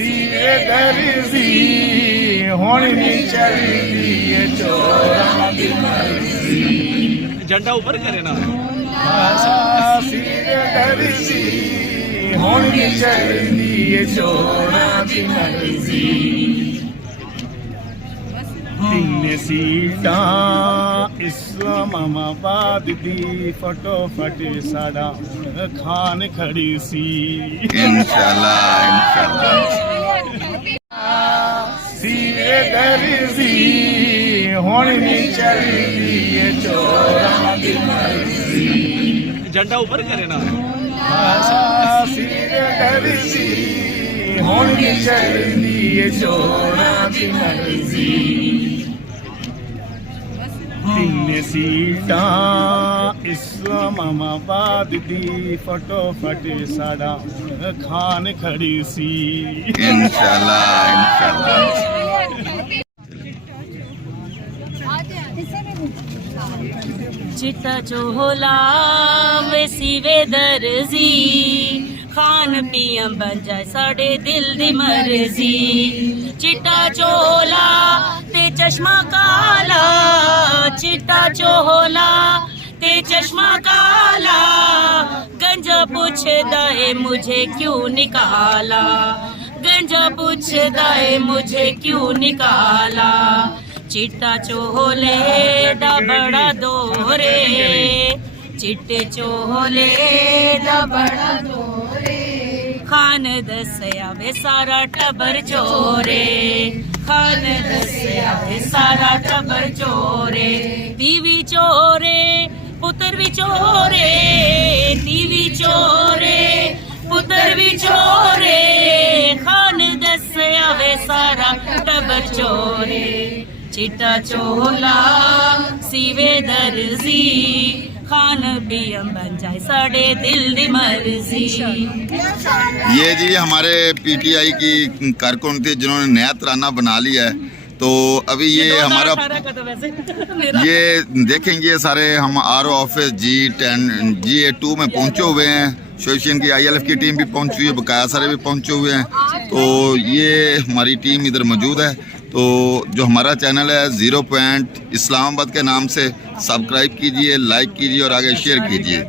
ਸੀਰੇ ਦਰਜ਼ੀ ਹੁਣ ਨਹੀਂ ਚੱਲਦੀ ਏ ਚੋਰਾਂ ਦੀ ਮਰਜ਼ੀ। झंडा ऊपर करे ना। ਸੀਰੇ ਦਰਜ਼ੀ ਹੁਣ ਨਹੀਂ ਚੱਲਦੀ ਏ ਚੋਰਾਂ ਦੀ ਮਰਜ਼ੀ। ਤਿੰਨ ਸੀਟਾਂ ਇਸਲਾਮਾਬਾਦ ਦੀ ਫਟੋਫਟ ਸਾਡਾ ਖਾਨ ਖੜੀ ਸੀ। इंशाल्लाह इंशाल्लाह। ਸੀਰੇ ਦਰਜ਼ੀ ਹੁਣ ਨਹੀਂ ਚੱਲਦੀ ਏ ਚੋਰਾਂ ਦੀ ਮਰਜ਼ੀ। झंडा ऊपर करे ना। ਸੀਰੇ ਦਰਜ਼ੀ ਹੁਣ ਨਹੀਂ ਚੱਲਦੀ ਏ ਚੋਰਾਂ ਦੀ ਮਰਜ਼ੀ। ਤਿੰਨ ਸੀਟਾਂ ਇਸਲਾਮਾਬਾਦ ਦੀ ਫਟੋਫਟ ਸਾਡਾ ਖਾਨ ਖੜੀ ਸੀ। इंशाल्लाह इंशाल्लाह। चिट्टा चोला वैसी वे दर्जी खान पिया बन जाए साढ़े दिल दी मर्जी। चिट्टा चोला ते चश्मा काला, चिट्टा चोला ते चश्मा काला, गंजा पूछदा है मुझे क्यों निकाला, गंजा पूछदा है मुझे क्यों निकाला। चिट्टा चोले दा बड़ा दोरे, चिट्टे चोले दा बड़ा दोरे, खान दसया वे सारा टबर चोरे, खान दसया वे सारा टबर चोरे। तीवी चोरे पुत्र भी चोरे, तीवी चोरे पुत्र भी चोरे, खान दसया वे सारा टबर चोरे। चिट्टा चोला सीवे दर्जी खान पियम बन जाए साढ़े दिल दी मर्जी। ये जी हमारे पीटीआई की कारकुन थी जिन्होंने नया तराना बना लिया है। तो अभी ये हमारा ये देखेंगे सारे हम आरओ ऑफिस G10 GA2 में पहुंचे हुए हैं। एसोसिएशन की ILF की टीम भी पहुंची हुई है, बकाया सारे भी पहुंचे हुए हैं। तो ये हमारी टीम इधर मौजूद है। तो जो हमारा चैनल है 0 पॉइंट इस्लामाबाद के नाम से सब्सक्राइब कीजिए, लाइक कीजिए और आगे शेयर कीजिए।